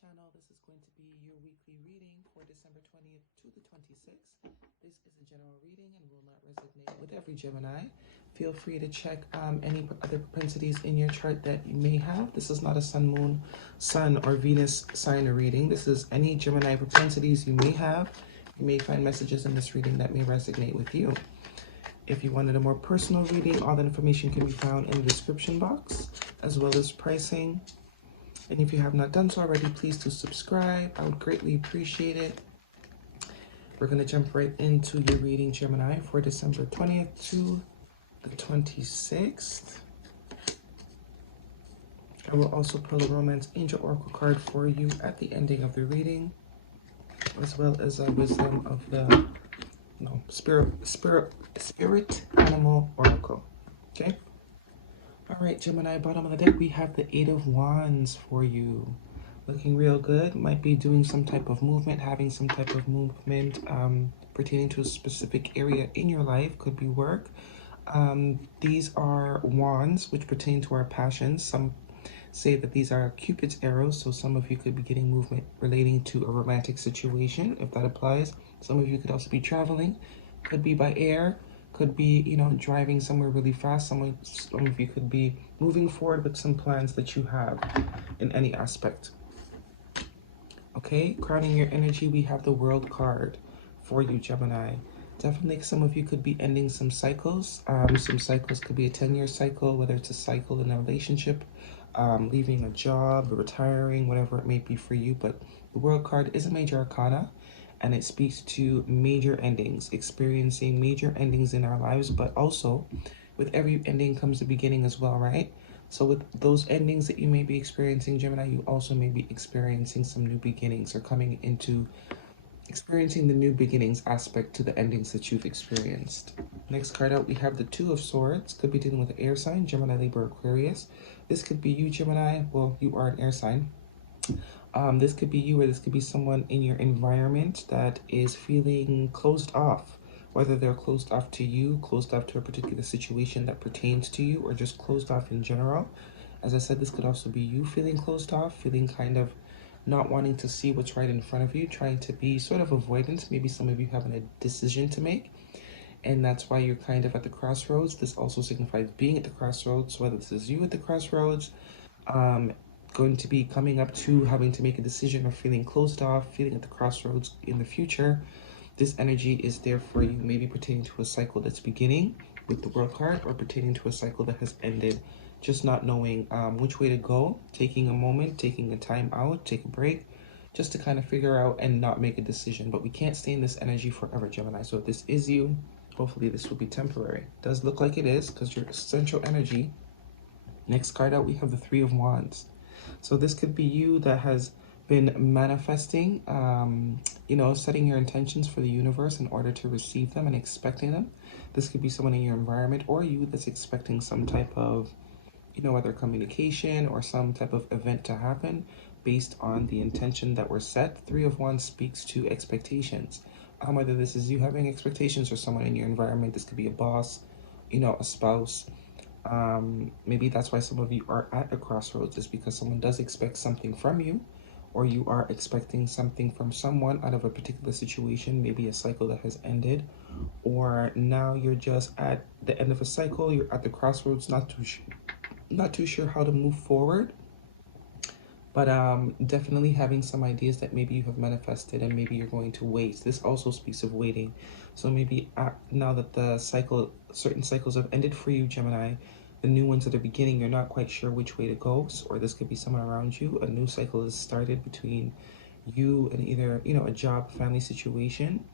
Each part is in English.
channel. This is going to be your weekly reading for December 20th to the 26th. This is a general reading and will not resonate with every Gemini. Feel free to check any other propensities in your chart that you may have. This is not a sun, moon, sun, or Venus sign reading. This is any Gemini propensities you may have. You may find messages in this reading that may resonate with you. If you wanted a more personal reading, all that information can be found in the description box, as well as pricing. And if you have not done so already, please do subscribe. I would greatly appreciate it. We're going to jump right into your reading, Gemini, for December 20th to the 26th. I will also pull a Romance Angel Oracle card for you at the ending of the reading, as well as a Wisdom of the Spirit Animal Oracle. Okay? All right, Gemini, bottom of the deck, we have the Eight of Wands for you. Looking real good. Might be doing some type of movement, having some type of movement pertaining to a specific area in your life. Could be work. These are wands, which pertain to our passions. Some say that these are Cupid's arrows, so some of you could be getting movement relating to a romantic situation, if that applies. Some of you could also be traveling. Could be by air. Could be, driving somewhere really fast. Some of you could be moving forward with some plans that you have in any aspect. Okay, crowning your energy, we have the World card for you, Gemini. Definitely some of you could be ending some cycles. Some cycles could be a 10-year cycle, whether it's a cycle in a relationship, leaving a job, retiring, whatever it may be for you. But the World card is a major arcana, and it speaks to major endings, experiencing major endings in our lives, but also with every ending comes a beginning as well, right? So with those endings that you may be experiencing, Gemini, you also may be experiencing some new beginnings, or coming into experiencing the new beginnings aspect to the endings that you've experienced. Next card out, we have the Two of Swords. Could be dealing with an air sign, Gemini, Libra, Aquarius. This could be you, Gemini. Well, you are an air sign. This could be you, or this could be someone in your environment that is feeling closed off, whether they're closed off to you, closed off to a particular situation that pertains to you, or just closed off in general. As I said, this could also be you feeling closed off, feeling kind of not wanting to see what's right in front of you, trying to be sort of avoidant. Maybe some of you having a decision to make, and that's why you're kind of at the crossroads. This also signifies being at the crossroads, whether this is you at the crossroads, going to be coming up to having to make a decision, or feeling closed off, feeling at the crossroads in the future. This energy is there for you, maybe pertaining to a cycle that's beginning with the World card, or pertaining to a cycle that has ended, just not knowing which way to go, taking a moment, taking a time out, take a break, just to kind of figure out and not make a decision. But we can't stay in this energy forever, Gemini. So if this is you, hopefully this will be temporary. It does look like it is, because your central energy. Next card out, we have the Three of Wands. So this could be you that has been manifesting, setting your intentions for the universe in order to receive them and expecting them. This could be someone in your environment, or you that's expecting some type of, whether communication or some type of event to happen based on the intention that were set. Three of Wands speaks to expectations. Whether this is you having expectations or someone in your environment. This could be a boss, a spouse. Maybe that's why some of you are at a crossroads, is because someone does expect something from you, or you are expecting something from someone out of a particular situation, maybe a cycle that has ended, or now you're just at the end of a cycle, you're at the crossroads, not too sure how to move forward, but definitely having some ideas that maybe you have manifested, and maybe you're going to wait. This also speaks of waiting. So maybe now that the certain cycles have ended for you, Gemini, the new ones that are beginning, you're not quite sure which way to go. Or this could be someone around you. A new cycle has started between you and either, a job, family situation,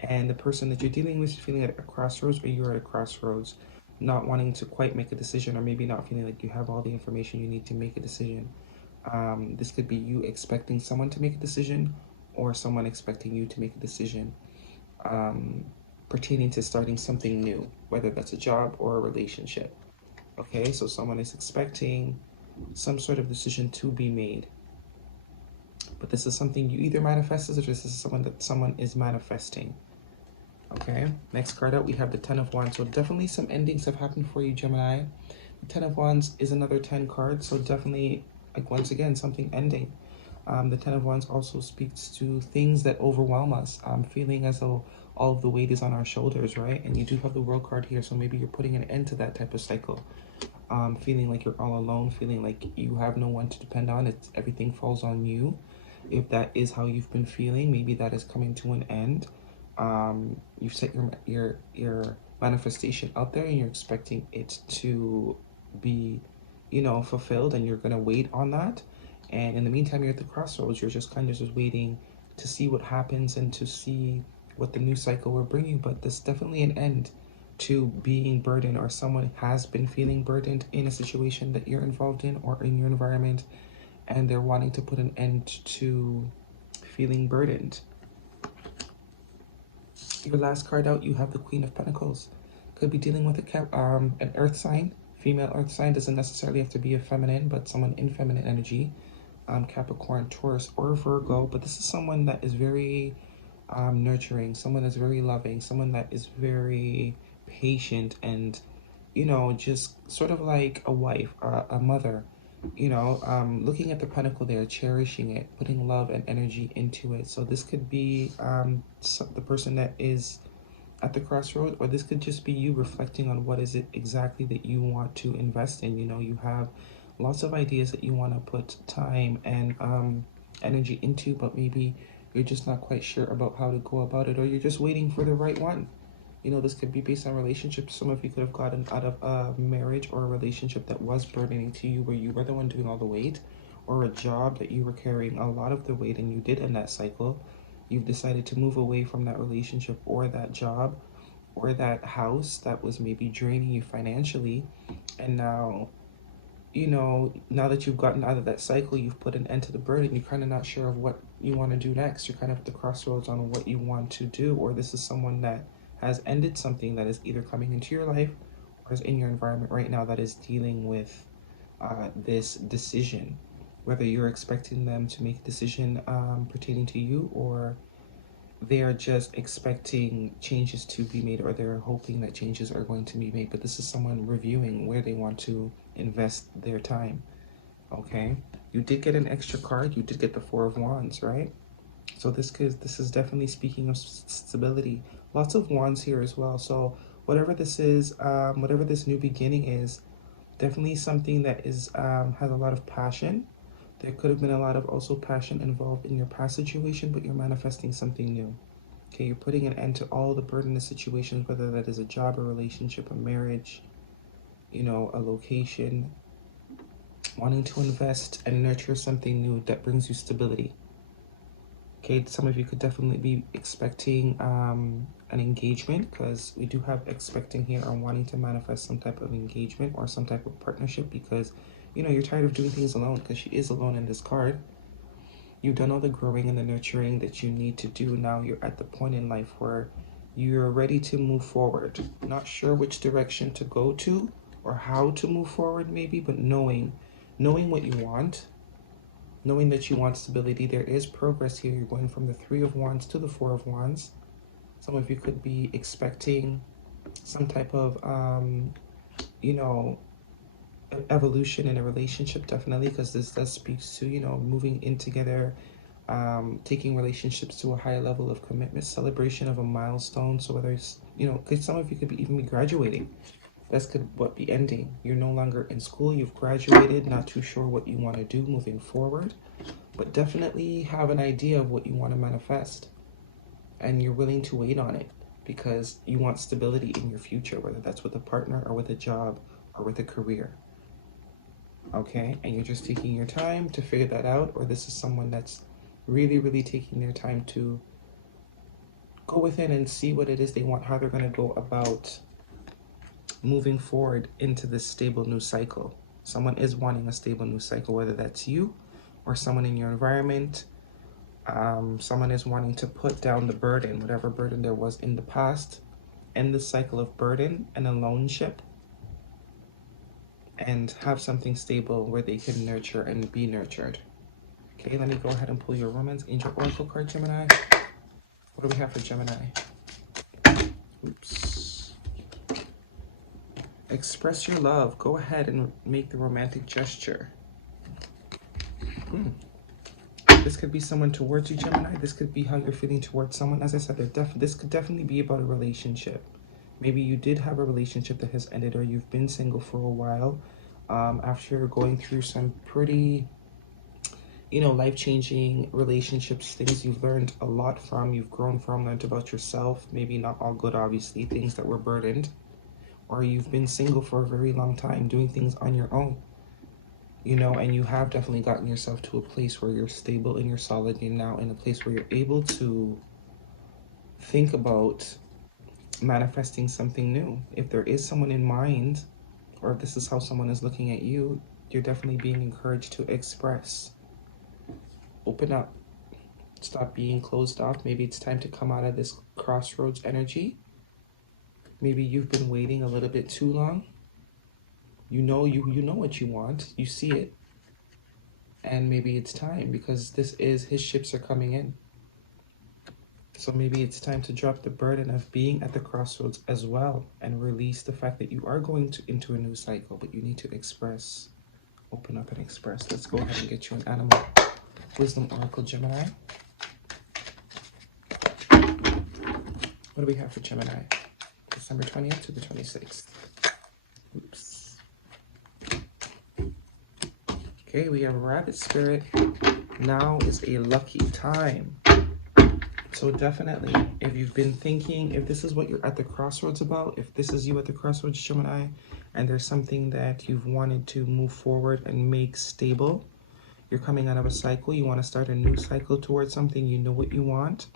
and the person that you're dealing with is feeling at a crossroads, or you're at a crossroads, not wanting to quite make a decision, or maybe not feeling like you have all the information you need to make a decision. This could be you expecting someone to make a decision, or someone expecting you to make a decision pertaining to starting something new, whether that's a job or a relationship. Okay, so someone is expecting some sort of decision to be made. But this is something you either manifested, or this is someone is manifesting. Okay, next card out, we have the Ten of Wands. So definitely some endings have happened for you, Gemini. The Ten of Wands is another 10 card, so definitely, like, once again, something ending. The Ten of Wands also speaks to things that overwhelm us, feeling as though all of the weight is on our shoulders, right? And you do have the World card here, so maybe you're putting an end to that type of cycle. Feeling like you're all alone, feeling like you have no one to depend on. Everything falls on you. If that is how you've been feeling, maybe that is coming to an end. You've set your manifestation out there, and you're expecting it to be, fulfilled, and you're gonna wait on that. And in the meantime, you're at the crossroads. You're just kind of just waiting to see what happens and to see what the new cycle will bring you. But there's definitely an end to being burdened, or someone has been feeling burdened in a situation that you're involved in or in your environment, and they're wanting to put an end to feeling burdened. Your last card out, you have the Queen of Pentacles. Could be dealing with an earth sign. Female earth sign doesn't necessarily have to be a feminine, but someone in feminine energy. Capricorn, Taurus, or Virgo. But this is someone that is very nurturing, someone that's very loving, someone that is very patient, and just sort of like a wife, a mother, looking at the pentacle there, cherishing it, putting love and energy into it. So this could be the person that is at the crossroad, or this could just be you reflecting on what is it exactly that you want to invest in. You have lots of ideas that you want to put time and energy into, but maybe you're just not quite sure about how to go about it, or you're just waiting for the right one. This could be based on relationships. Some of you could have gotten out of a marriage or a relationship that was burdening to you, where you were the one doing all the weight, or a job that you were carrying a lot of the weight and you did end that cycle. You've decided to move away from that relationship or that job or that house that was maybe draining you financially. And now, now that you've gotten out of that cycle, you've put an end to the burden. You're kind of not sure of what you want to do next. You're kind of at the crossroads on what you want to do, or this is someone that has ended something that is either coming into your life or is in your environment right now that is dealing with this decision, whether you're expecting them to make a decision pertaining to you, or they are just expecting changes to be made, or they're hoping that changes are going to be made. But this is someone reviewing where they want to invest their time. Okay, you did get an extra card. You did get the Four of Wands, right? So this is definitely speaking of stability. Lots of wands here as well. So whatever this is, whatever this new beginning is, definitely something that is has a lot of passion. There could have been a lot of also passion involved in your past situation, but you're manifesting something new. Okay, you're putting an end to all the burdenous situations, whether that is a job, a relationship, a marriage, a location, wanting to invest and nurture something new that brings you stability. Okay, some of you could definitely be expecting an engagement, because we do have expecting here on wanting to manifest some type of engagement or some type of partnership, because you're tired of doing things alone, because she is alone in this card. You've done all the growing and the nurturing that you need to do. Now you're at the point in life where you're ready to move forward. Not sure which direction to go to or how to move forward maybe, but knowing what you want, knowing that you want stability. There is progress here. You're going from the Three of Wands to the Four of Wands. Some of you could be expecting some type of, evolution in a relationship, definitely, because this does speaks to, moving in together, taking relationships to a higher level of commitment, celebration of a milestone. So whether it's, because some of you could even be graduating. This could be ending. You're no longer in school. You've graduated, not too sure what you want to do moving forward, but definitely have an idea of what you want to manifest. And you're willing to wait on it because you want stability in your future, whether that's with a partner or with a job or with a career. Okay, and you're just taking your time to figure that out, or this is someone that's really, really taking their time to go within and see what it is they want, how they're going to go about moving forward into this stable new cycle. Someone is wanting a stable new cycle, whether that's you or someone in your environment. Someone is wanting to put down the burden, whatever burden there was in the past, end the cycle of burden and aloneship, and have something stable where they can nurture and be nurtured. Okay, let me go ahead and pull your Romance Angel Oracle card, Gemini. What do we have for Gemini? Oops. Express your love. Go ahead and make the romantic gesture. This could be someone towards you, Gemini. This could be how you're feeling towards someone. As I said, this could definitely be about a relationship. Maybe you did have a relationship that has ended, or you've been single for a while after going through some pretty, life-changing relationships, things you've learned a lot from, you've grown from, learned about yourself. Maybe not all good, obviously, things that were burdened. Or you've been single for a very long time, doing things on your own. And you have definitely gotten yourself to a place where you're stable and you're solid. You're now in a place where you're able to think about manifesting something new. If there is someone in mind, or if this is how someone is looking at you, you're definitely being encouraged to express. Open up. Stop being closed off. Maybe it's time to come out of this crossroads energy. Maybe you've been waiting a little bit too long. You know what you want. You see it. And maybe it's time, because his ships are coming in. So maybe it's time to drop the burden of being at the crossroads as well, and release the fact that you are going into a new cycle, but you need to express. Open up and express. Let's go ahead and get you an animal wisdom oracle, Gemini. What do we have for Gemini? December 20th to the 26th. Oops. Okay, we have Rabbit Spirit. Now is a lucky time. So definitely, if you've been thinking, if this is what you're at the crossroads about, if this is you at the crossroads, Gemini, and there's something that you've wanted to move forward and make stable, you're coming out of a cycle, you want to start a new cycle towards something, you know what you want,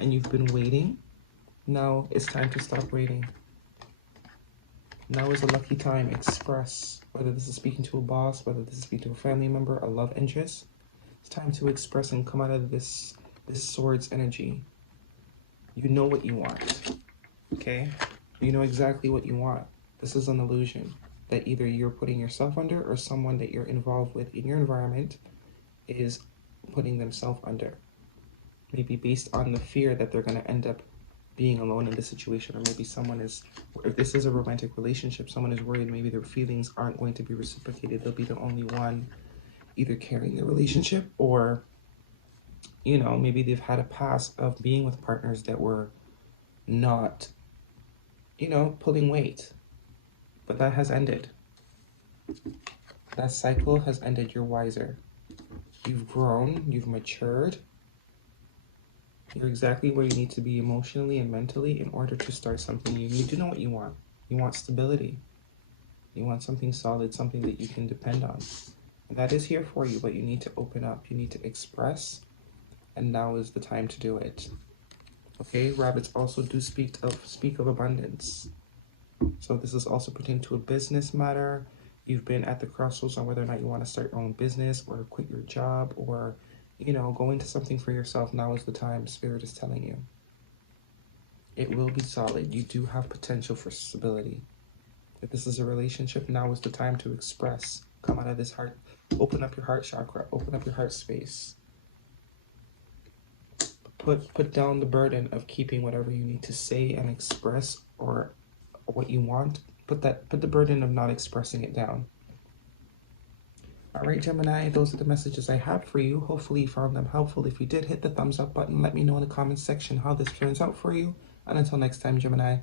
and you've been waiting, now it's time to stop waiting. Now is a lucky time. Express. Whether this is speaking to a boss, whether this is speaking to a family member, a love interest, it's time to express and come out of this swords energy. You know what you want, okay? You know exactly what you want. This is an illusion that either you're putting yourself under, or someone that you're involved with in your environment is putting themselves under. Maybe based on the fear that they're going to end up being alone in this situation, or maybe someone is, if this is a romantic relationship, someone is worried maybe their feelings aren't going to be reciprocated. They'll be the only one either carrying the relationship, or maybe they've had a past of being with partners that were not, pulling weight. But that has ended. That cycle has ended. You're wiser. You've grown. You've matured. You're exactly where you need to be emotionally and mentally in order to start something new. You do know what you want. You want stability. You want something solid, something that you can depend on. And that is here for you, but you need to open up. You need to express. And now is the time to do it. Okay, rabbits also do speak of abundance. So this is also pertaining to a business matter. You've been at the crossroads on whether or not you want to start your own business, or quit your job, or go into something for yourself. Now is the time, Spirit is telling you. It will be solid. You do have potential for stability. If this is a relationship, now is the time to express. Come out of this heart. Open up your heart chakra. Open up your heart space. Put down the burden of keeping whatever you need to say and express, or what you want. Put the burden of not expressing it down. All right, Gemini, those are the messages I have for you. Hopefully you found them helpful. If you did, hit the thumbs up button. Let me know in the comments section how this turns out for you. And until next time, Gemini.